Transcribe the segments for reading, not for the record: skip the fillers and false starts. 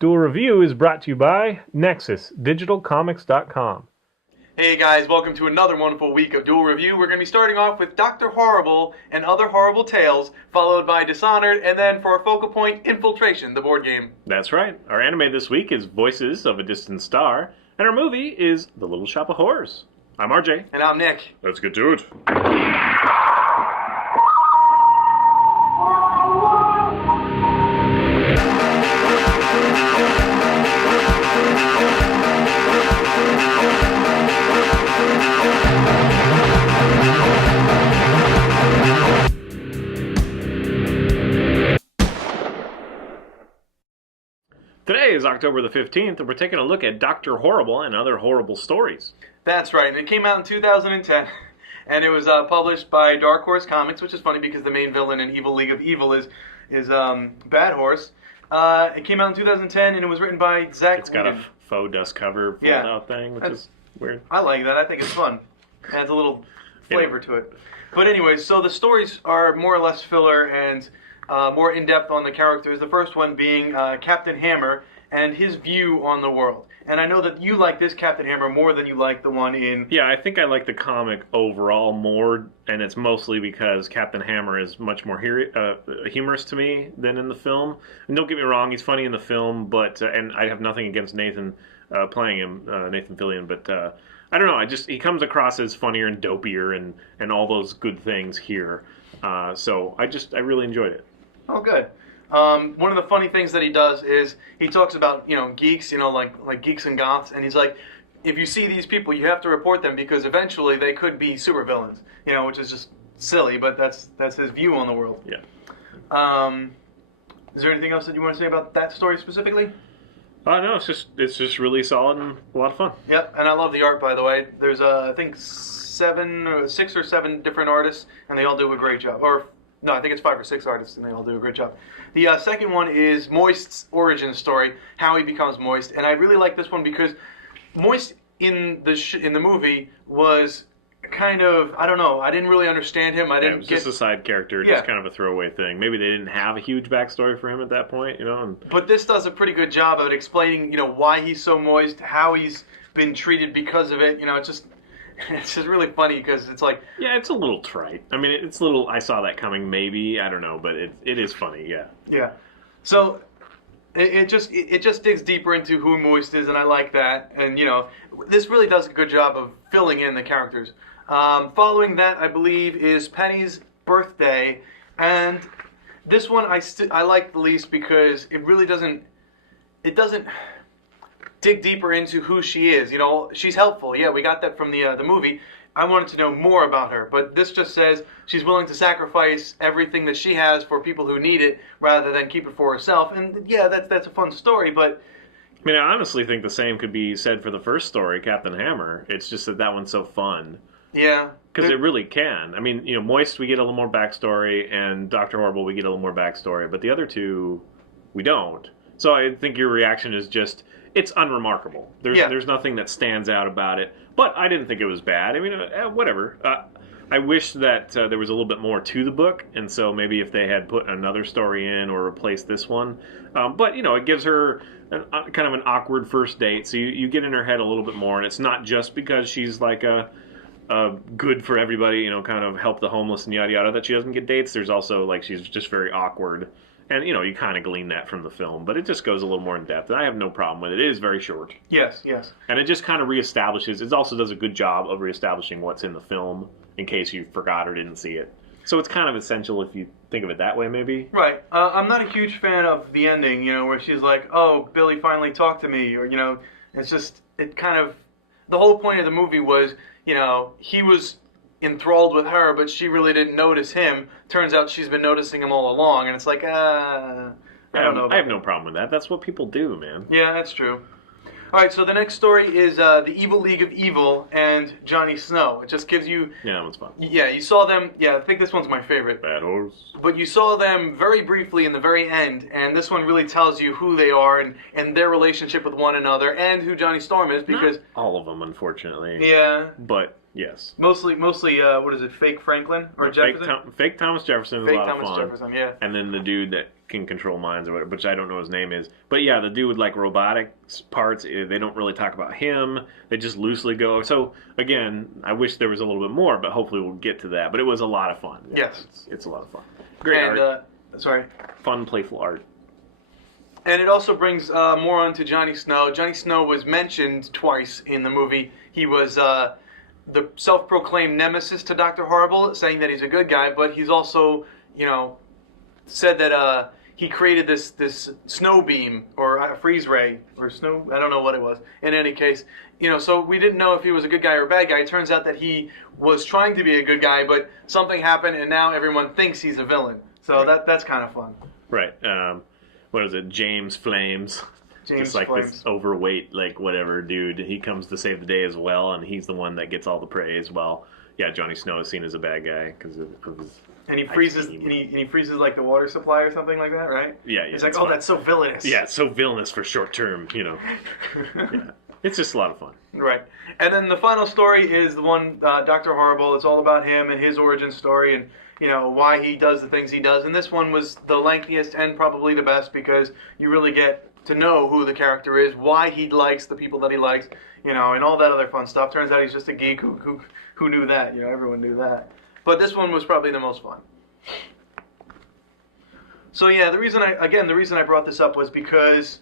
Duel Review is brought to you by NexusDigitalComics.com. Hey guys, welcome to another wonderful week of Duel Review. We're going to be starting off with Dr. Horrible and Other Horrible Tales, followed by Dishonored, and then for our focal point, Infiltration, the board game. That's right. Our anime this week is Voices of a Distant Star, and our movie is The Little Shop of Horrors. I'm RJ. And I'm Nick. Let's get to it. Today is October the 15th, and we're taking a look at Dr. Horrible and Other Horrible Stories. That's right, and it came out in 2010, and it was published by Dark Horse Comics, which is funny because the main villain in Evil League of Evil is Bad Horse. It came out in 2010, and it was written by Zach. It's got a faux dust cover fold-out thing, which is weird. I like that. I think it's fun. It adds a little flavor to it. But anyway, so the stories are more or less filler and more in-depth on the characters. The first one being Captain Hammer and his view on the world. And I know that you like this Captain Hammer more than you like the one in... Yeah, I think I like the comic overall more, and it's mostly because Captain Hammer is much more humorous to me than in the film. And don't get me wrong, he's funny in the film, but and I have nothing against Nathan playing him, Nathan Fillion, but I don't know, he comes across as funnier and dopier and all those good things here. So I really enjoyed it. Oh, good. One of the funny things that he does is he talks about, geeks, like geeks and goths, and he's like, if you see these people, you have to report them because eventually they could be supervillains, which is just silly, but that's his view on the world. Yeah. Is there anything else that you want to say about that story specifically? No, it's just really solid and a lot of fun. Yep, and I love the art, by the way. There's, I think, 6 or 7 different artists, and they all do a great job. No, I think it's 5 or 6 artists, and they all do a great job. The second one is Moist's origin story, how he becomes Moist, and I really like this one because Moist in the movie was kind of, I don't know, I didn't really understand him. It was just a side character, just kind of a throwaway thing. Maybe they didn't have a huge backstory for him at that point, But this does a pretty good job of explaining, why he's so moist, how he's been treated because of it. It's just really funny because it's like... Yeah, it's a little trite. I mean, it's a little... I saw that coming, maybe. I don't know, but it is funny, yeah. Yeah. So, it just digs deeper into who Moist is, and I like that. And, this really does a good job of filling in the characters. Following that, I believe, is Penny's birthday. And this one I like the least because it really doesn't... It doesn't... dig deeper into who she is. She's helpful. Yeah, we got that from the movie. I wanted to know more about her, but this just says she's willing to sacrifice everything that she has for people who need it rather than keep it for herself. And yeah, that's a fun story, but... I mean, I honestly think the same could be said for the first story, Captain Hammer. It's just that one's so fun. Yeah. Because it really can. I mean, Moist, we get a little more backstory, and Dr. Horrible, we get a little more backstory, but the other two, we don't. So I think your reaction is just... It's unremarkable. There's nothing that stands out about it. But I didn't think it was bad. I mean, whatever. I wish that there was a little bit more to the book, and so maybe if they had put another story in or replaced this one. But, it gives her kind of an awkward first date, so you get in her head a little bit more, and it's not just because she's like a good for everybody, kind of help the homeless and yada yada, that she doesn't get dates. There's also, like, she's just very awkward. And, you kind of glean that from the film, but it just goes a little more in depth, and I have no problem with it. It is very short. Yes, yes. And it just kind of reestablishes, it also does a good job of reestablishing what's in the film, in case you forgot or didn't see it. So it's kind of essential if you think of it that way, maybe. Right. I'm not a huge fan of the ending, where she's like, oh, Billy finally talked to me, or, it's just, it kind of, the whole point of the movie was, he was enthralled with her, but she really didn't notice him. Turns out she's been noticing him all along, and it's like, I don't know. I have no problem with that. That's what people do, man. Yeah, that's true. All right, so the next story is the Evil League of Evil and Johnny Snow. It just gives you... Yeah, that one's fun. Yeah, you saw them... Yeah, I think this one's my favorite. Bad Horse. But you saw them very briefly in the very end, and this one really tells you who they are and their relationship with one another and who Johnny Storm is, because... Not all of them, unfortunately. Yeah. But... Yes. Mostly, what is it, fake Franklin or Jefferson? Fake Thomas Jefferson is Fake a lot Thomas of fun. Jefferson, yeah. And then the dude that can control minds, or whatever, which I don't know his name is. But yeah, the dude with like robotic parts, they don't really talk about him. They just loosely go. So again, I wish there was a little bit more, but hopefully we'll get to that. But it was a lot of fun. Yeah, Yes. It's a lot of fun. Great art. Sorry. Fun, playful art. And it also brings more on to Johnny Snow. Johnny Snow was mentioned twice in the movie. He was the self-proclaimed nemesis to Dr. Horrible, saying that he's a good guy, but he's also, said that he created this snow beam or a freeze ray or snow. I don't know what it was. In any case, so we didn't know if he was a good guy or a bad guy. It turns out that he was trying to be a good guy, but something happened, and now everyone thinks he's a villain. So that's kind of fun. Right. What is it? James Flames. James Just like Flames. this overweight, like whatever dude. He comes to save the day as well, and he's the one that gets all the praise. Well, yeah, Johnny Snow is seen as a bad guy because of his. And he freezes. And he freezes like the water supply or something like that, right? Yeah. It's like, that's so villainous. Yeah, it's so villainous for short term, Yeah. It's just a lot of fun. Right. And then the final story is the one, Dr. Horrible. It's all about him and his origin story and, why he does the things he does. And this one was the lengthiest and probably the best because you really get to know who the character is, why he likes the people that he likes, and all that other fun stuff. Turns out he's just a geek who knew that. Everyone knew that. But this one was probably the most fun. So yeah, the reason I brought this up was because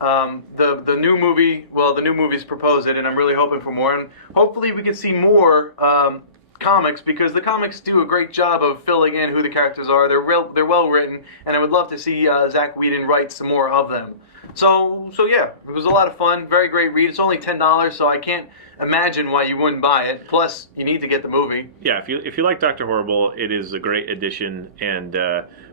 the new movies propose it, and I'm really hoping for more. And hopefully we can see more comics, because the comics do a great job of filling in who the characters are. They're well written, and I would love to see Zach Whedon write some more of them. So yeah, it was a lot of fun. Very great read. It's only $10, so I can't imagine why you wouldn't buy it. Plus, you need to get the movie. Yeah, if you like Dr. Horrible, it is a great addition. And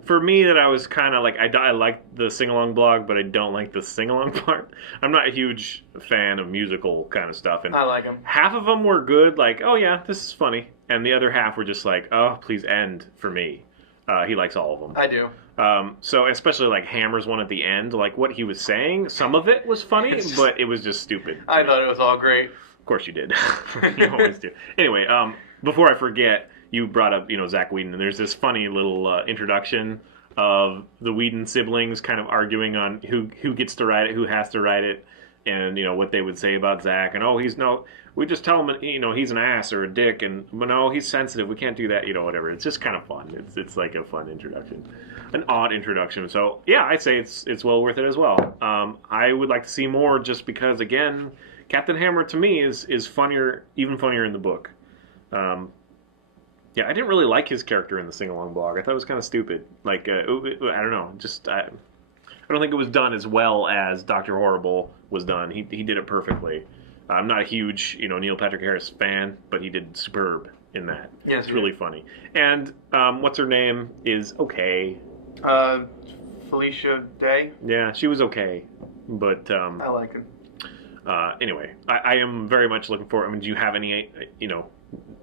for me, that I was kind of like, I like the sing-along blog, but I don't like the sing-along part. I'm not a huge fan of musical kind of stuff. And I like them. Half of them were good, like, oh yeah, this is funny. And the other half were just like, oh, please end for me. He likes all of them. I do. So especially like Hammer's one at the end, like what he was saying, some of it was funny, but it was just stupid. I thought it was all great. Of course you did. You always do. Anyway, before I forget, you brought up, Zach Whedon, and there's this funny little introduction of the Whedon siblings kind of arguing on who gets to write it, who has to write it, and what they would say about Zach, and we just tell him he's an ass or a dick, and no, he's sensitive, we can't do that, whatever. It's just kind of fun. It's like a fun introduction, an odd introduction. So yeah, I'd say it's well worth it as well. I would like to see more, just because again, Captain Hammer to me is funnier, even funnier in the book. Yeah, I didn't really like his character in the sing-along blog. I thought it was kind of stupid. Like, I don't know, I don't think it was done as well as Dr. Horrible was done. He did it perfectly. I'm not a huge, Neil Patrick Harris fan, but he did superb in that. Yes, it's really funny. And what's her name is okay. Felicia Day. Yeah, she was okay, but I like her. Anyway, I am very much looking forward. I mean, do you have any,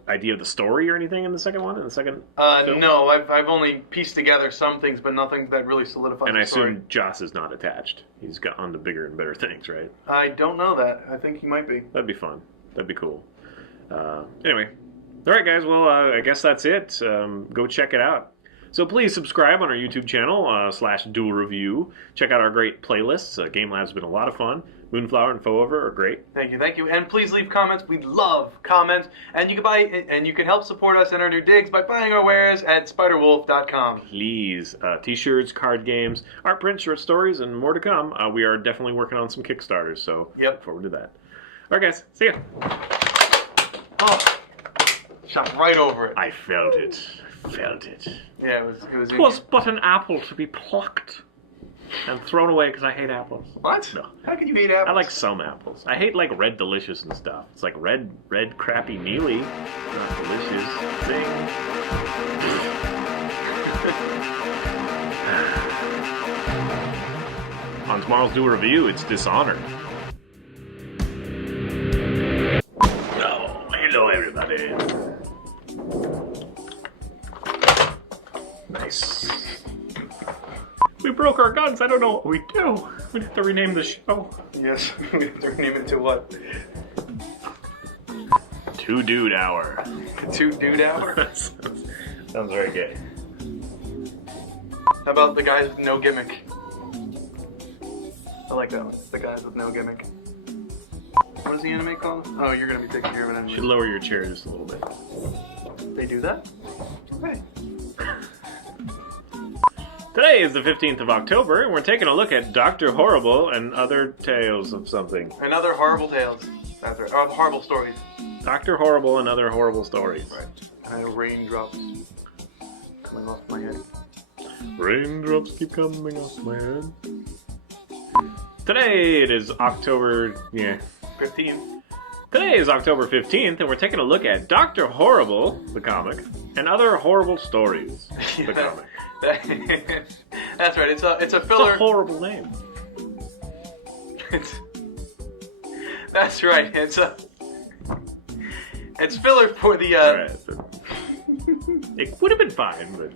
idea of the story or anything in the second one? In the second film? No, I've only pieced together some things, but nothing that really solidifies and the story. And I assume Joss is not attached. He's got on to bigger and better things, right? I don't know that. I think he might be. That'd be fun. That'd be cool. Anyway. All right, guys. Well, I guess that's it. Go check it out. So please subscribe on our YouTube channel, /Duel Review. Check out our great playlists. Game Lab's been a lot of fun. Moonflower and Foever are great. Thank you. And please leave comments. We love comments. And you can help support us in our new digs by buying our wares at spiderwolf.com. Please. T-shirts, card games, art print, short stories, and more to come. We are definitely working on some Kickstarters, so look forward to that. All right, guys. See ya. Oh, shot right over it. I felt it. Yeah, it was. 'Twas but an apple to be plucked and thrown away because I hate apples. What? No. How can you hate apples? I like some apples. I hate like Red Delicious and stuff. It's like red crappy mealy. Not delicious. Thing. On tomorrow's Duel Review, it's Dishonored. Oh, hello everybody. Nice. We broke our guns. I don't know what we do. We'd have to rename the show. Yes, we have to rename it to what? Two Dude Hour. Two Dude Hour? Sounds very gay. How about the guys with no gimmick? I like that one. The guys with no gimmick. What is the anime called? Oh, you're gonna be taking care of it anyway. You should lower your chair just a little bit. They do that? Hey. Today is the 15th of October, and we're taking a look at Dr. Horrible and Other Tales of Something. And Other Horrible Tales. That's right. Oh, horrible stories. Dr. Horrible and Other Horrible Stories. Right. And raindrops coming off my head. Raindrops keep coming off my head. Today it is October... 15. Today is October 15th, and we're taking a look at Dr. Horrible, the comic, and Other Horrible Stories, the comic. That's right. It's a filler. It's a horrible name. That's right. It's filler for the. Right. It would have been fine, but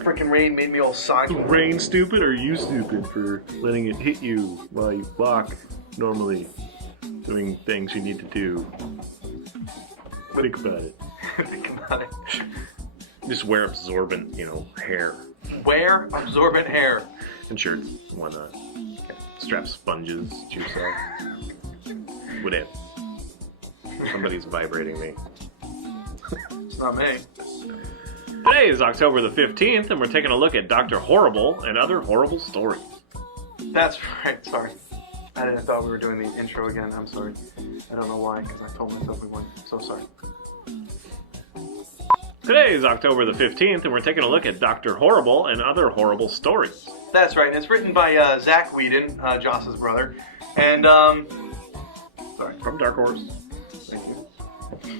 freaking rain made me all soggy. Rain stupid, or you stupid for letting it hit you while you walk normally, doing things you need to do. Think about it. Think about it. Just wear absorbent, hair. Wear absorbent hair. And shirts, why not? Strap sponges, juice out. Whatever. Somebody's vibrating me. It's not me. Today is October the 15th, and we're taking a look at Dr. Horrible and Other Horrible Stories. That's right, sorry. I thought we were doing the intro again, I'm sorry. I don't know why, because I told myself we weren't. So sorry. Today is October the 15th, and we're taking a look at Dr. Horrible and Other Horrible Stories. That's right, and it's written by Zach Whedon, Joss's brother. And, sorry, from Dark Horse. Thank you.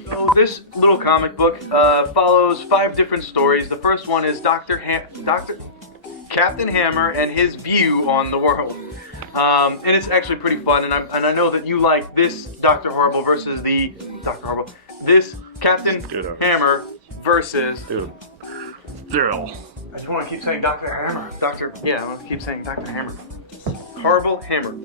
So this little comic book follows 5 different stories. The first one is Captain Hammer and his view on the world. And it's actually pretty fun, and I know that you like this Dr. Horrible versus the Dr. Horrible. This Captain Hammer versus Duel. I just want to keep saying Dr. Hammer. I want to keep saying Dr. Hammer. Horrible Hammer.